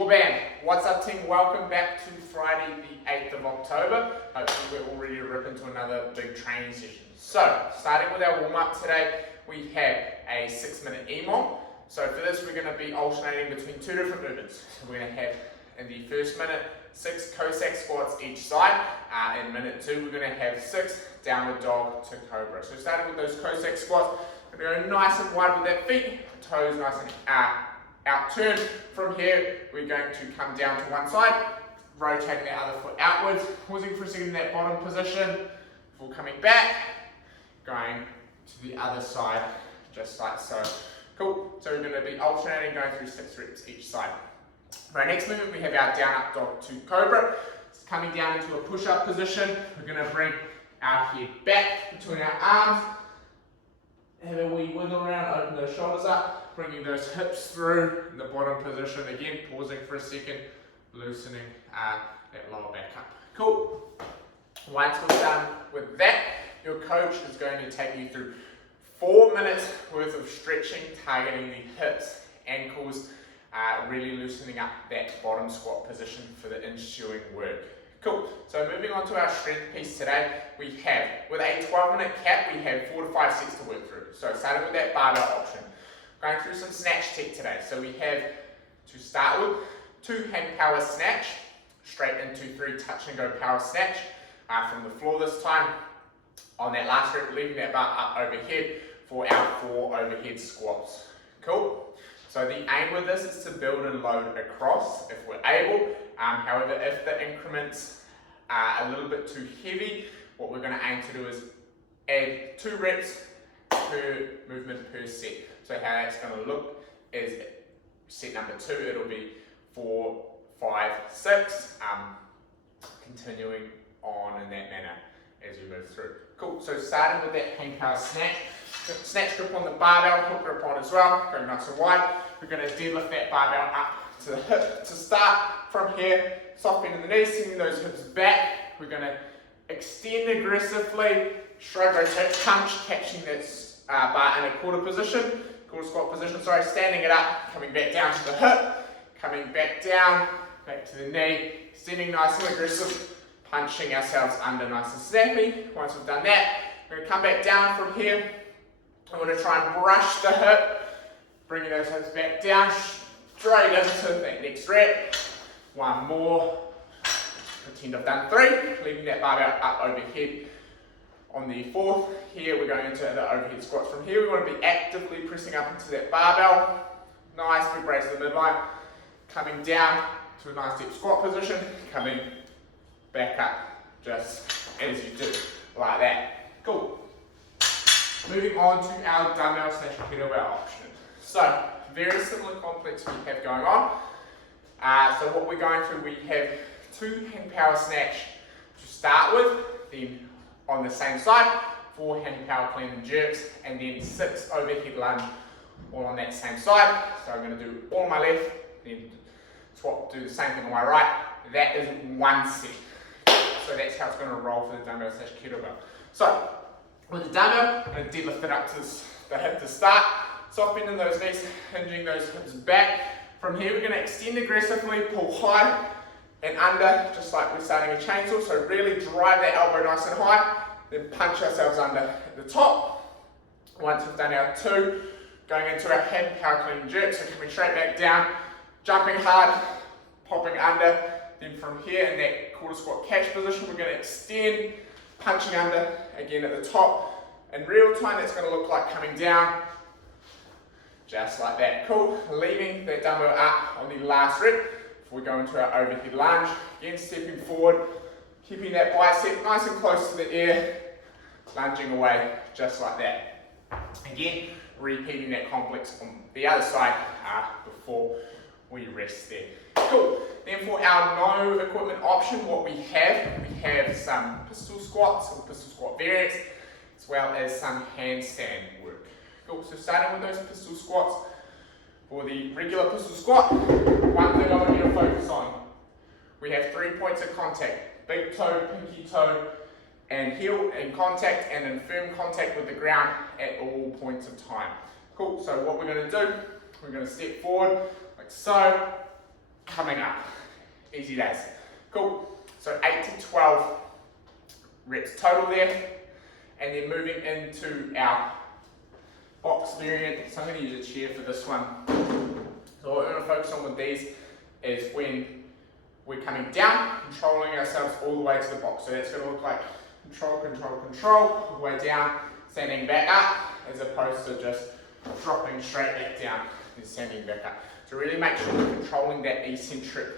Well, bam, what's up team? Welcome back to Friday the 8th of October. Hopefully we're all ready to rip into another big training session. So, starting with our warm-up today, we have a 6-minute EMOM. So for this we're going to be alternating between two different movements. So we're going to have, in the first minute, 6 cossack squats each side. In minute 2 we're going to have 6 downward dog to cobra. So starting with those cossack squats, we're going to go nice and wide with that feet, toes nice and out turn. From here we're going to come down to one side, rotating the other foot outwards, pausing for a second in that bottom position before coming back, going to the other side just like so. Cool, so we're going to be alternating, going through 6 reps each side. For our next movement we have our down up dog two cobra. It's coming down into a push up position. We're going to bring our head back between our arms, have a wee wiggle around, open those shoulders up, bringing those hips through in the bottom position. Again, pausing for a second, loosening that lower back up. Cool. Once we're done with that, your coach is going to take you through 4 minutes worth of stretching, targeting the hips, ankles, really loosening up that bottom squat position for the ensuing work. Cool, so moving on to our strength piece today, we have, with a 12-minute cap, we have 4 to 5 sets to work through. So starting with that barbell option, going through some snatch tech today. So we have, to start with, 2 hand power snatch, straight into 3 touch and go power snatch, from the floor this time. On that last rep, leaving that bar up overhead for our 4 overhead squats. Cool. So the aim with this is to build and load across if we're able. However, if the increments are a little bit too heavy, what we're going to aim to do is add 2 reps per movement per set. So how that's going to look is set number 2, it'll be 4, 5, 6, continuing on in that manner as we move through. Cool, so starting with that hand power snatch. Snatch grip on the barbell, hook grip on as well, going nice and wide. We're going to deadlift that barbell up to the hip to start. From here, soft bend in the knees, sending those hips back. We're going to extend aggressively, shrug, rotate, punch, catching that bar in a quarter squat position, standing it up, coming back down to the hip, coming back down, back to the knee, extending nice and aggressive, punching ourselves under nice and snappy. Once we've done that, we're going to come back down from here. I want to try and brush the hip, bringing those hips back down, straight into that next rep. 1 more, pretend I've done 3, leaving that barbell up overhead. On the 4th, here we're going into the overhead squats. From here we want to be actively pressing up into that barbell. Nice, big brace to the midline, coming down to a nice deep squat position, coming back up, just as you do, like that. Cool. Moving on to our dumbbell slash kettlebell option. So, very similar complex we have going on. So what we're going through, we have 2 hand power snatch to start with, then on the same side, 4 hand power clean and jerks, and then 6 overhead lunge, all on that same side. So I'm going to do all on my left, then swap, do the same thing on my right. That is 1 set. So that's how it's going to roll for the dumbbell slash kettlebell. So, with the dumbbell, I'm going to deadlift it up to the hip to start, soft bend in those knees, hinging those hips back. From here we're going to extend aggressively, pull high and under, just like we're starting a chainsaw. So really drive that elbow nice and high, then punch ourselves under at the top. Once we've done our 2, going into our hand power clean jerk, so coming straight back down, jumping hard, popping under. Then from here in that quarter squat catch position, we're going to extend, punching under again at the top. In real time, that's going to look like coming down, just like that. Cool. Leaving that dumbbell up on the last rep before we go into our overhead lunge. Again, stepping forward, keeping that bicep nice and close to the air, lunging away, just like that. Again, repeating that complex on the other side before we rest there. Cool. Then for our no equipment option, what we have some pistol squats or pistol squat variants, as well as some handstand work. Cool. So starting with those pistol squats, for the regular pistol squat, one thing I want you to focus on. We have 3 points of contact: big toe, pinky toe, and heel in contact, and in firm contact with the ground at all points of time. Cool. So what we're going to do, we're going to step forward like so, coming up. Easy days. Cool. So 8 to 12 reps total there. And then moving into our box variant. So I'm going to use a chair for this one. So what we're going to focus on with these is when we're coming down, controlling ourselves all the way to the box. So that's going to look like control, control, control, all the way down, standing back up, as opposed to just dropping straight back down and standing back up. So really make sure we're controlling that eccentric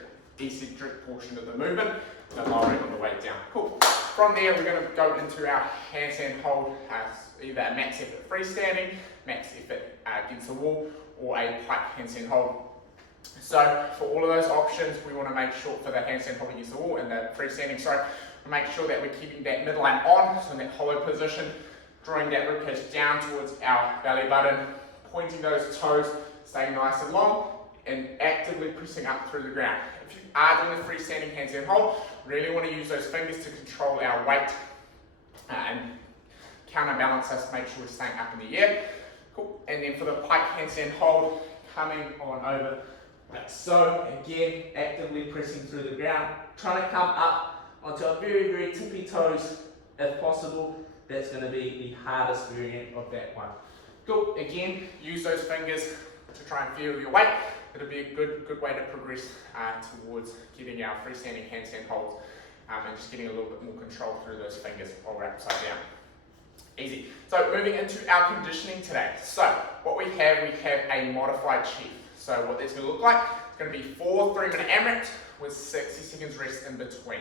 portion of the movement and lowering on the way down. Cool. From there, we're going to go into our handstand hold, either a max effort freestanding, max effort against the wall, or a pike handstand hold. So for all of those options, we want to make sure for the handstand hold against the wall and the freestanding, make sure that we're keeping that midline on, so in that hollow position, drawing that ribcage down towards our belly button, pointing those toes, staying nice and long, and actively pressing up through the ground. If you are doing the freestanding handstand hold, really want to use those fingers to control our weight and counterbalance us to make sure we're staying up in the air. Cool. And then for the pike handstand hold, coming on over like so. Again, actively pressing through the ground, trying to come up onto our very, very tippy toes if possible. That's going to be the hardest variant of that one. Cool. Again, use those fingers to try and feel your weight. It'll be a good way to progress towards getting our freestanding handstand holds and just getting a little bit more control through those fingers while we're upside down. Easy. So moving into our conditioning today. So what we have a modified chief. So what that's going to look like, it's going to be 4 3-minute AMRAPS with 60 seconds rest in between.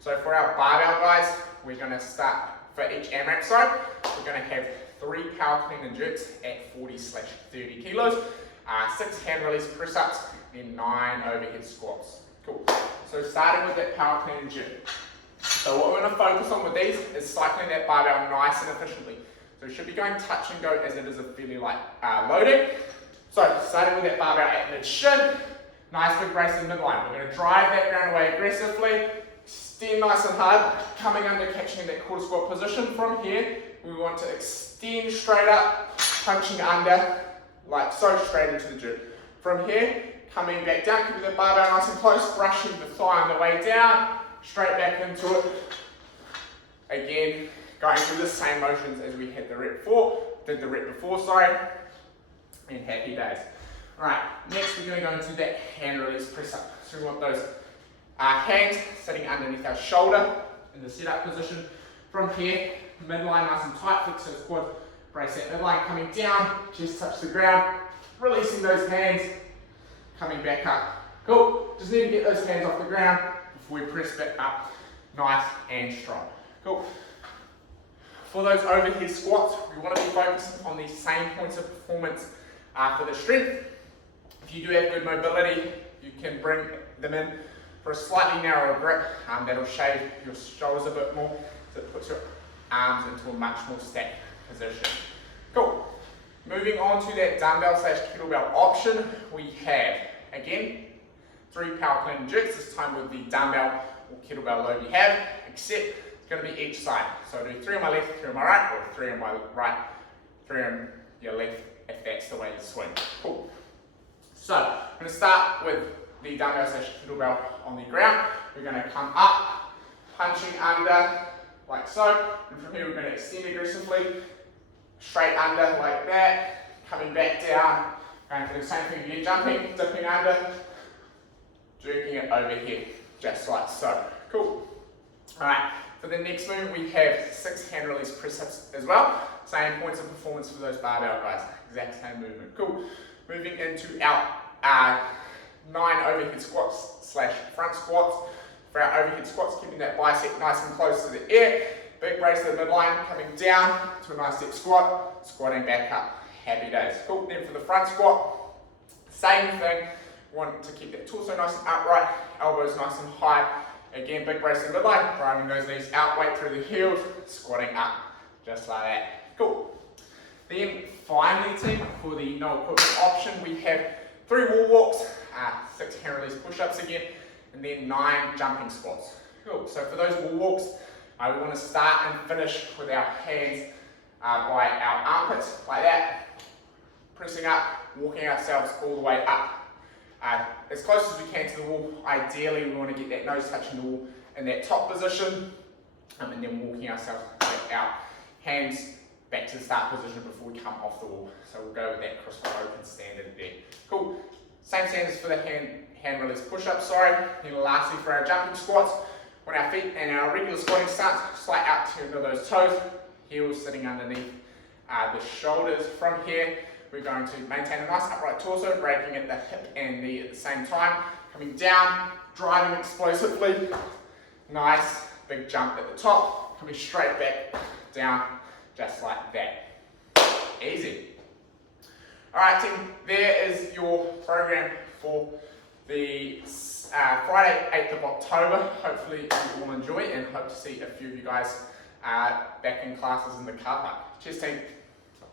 So for our barbell guys, we're going to start for each AMRAP side, we're going to have 3 power clean and jerks at 40/30 kilos, 6 hand release press ups, and 9 overhead squats. Cool. So starting with that power clean and jerk. So what we're going to focus on with these is cycling that barbell nice and efficiently. So we should be going touch and go as it is a fairly light loading. So starting with that barbell at mid shin, nice big brace in midline. We're going to drive that ground away aggressively, extend nice and hard, coming under, catching that quarter squat position. From here, we want to extend straight up, punching under, like so, straight into the jerk. From here, coming back down, keep the barbell nice and close, brushing the thigh on the way down, straight back into it. Again, going through the same motions as we did the rep before, and happy days. Alright, next we're going to go into that hand release press up. So we want those hands sitting underneath our shoulder in the sit up position. From here, midline nice and tight, flex those quads, brace that midline, coming down, chest touch the ground, releasing those hands, coming back up. Cool, just need to get those hands off the ground before we press back up, nice and strong. Cool. For those overhead squats, we want to be focusing on these same points of performance for the strength. If you do have good mobility, you can bring them in for a slightly narrower grip. That'll shave your shoulders a bit more, so it puts your arms into a much more stacked position. Cool. Moving on to that dumbbell / kettlebell option, we have, again, 3 power clean and jerks, this time with the dumbbell or kettlebell load you have, except it's going to be each side. So I'll do 3 on my left, 3 on my right, or 3 on my right, 3 on your left, if that's the way you swing. Cool. So I'm going to start with the dumbbell / kettlebell on the ground. We're going to come up, punching under, like so, and from here we're going to extend aggressively, straight under like that, coming back down, going for the same thing again, jumping, dipping under, jerking it overhead, just like so. Cool. Alright, for the next move we have 6 hand release press ups as well. Same points of performance for those barbell guys, exact same movement. Cool. Moving into our 9 overhead squats / front squats. For our overhead squats, keeping that bicep nice and close to the air. Big brace to the midline, coming down to a nice step squat, squatting back up. Happy days. Cool. Then for the front squat, same thing. Want to keep that torso nice and upright, elbows nice and high. Again, big brace to the midline, driving those knees out, weight through the heels, squatting up, just like that. Cool. Then finally, team, for the no equipment option, we have 3 wall walks, 6 hand release push-ups again, and then 9 jumping squats. Cool. So for those wall walks, we want to start and finish with our hands by our armpits, like that, pressing up, walking ourselves all the way up as close as we can to the wall. Ideally, we want to get that nose touching the wall in that top position, and then walking ourselves back out. Hands back to the start position before we come off the wall. So we'll go with that crossfoot open standard there. Cool. Same standards for the hand release push-ups, Then lastly for our jumping squats, on our feet and our regular squatting stance, slide out to those toes, heels sitting underneath the shoulders. From here, we're going to maintain a nice upright torso, breaking at the hip and knee at the same time. Coming down, driving explosively. Nice big jump at the top, coming straight back down, just like that. Easy. Alright team, there is your program for the Friday 8th of October. Hopefully you will enjoy it and hope to see a few of you guys back in classes in the car park. Cheers team.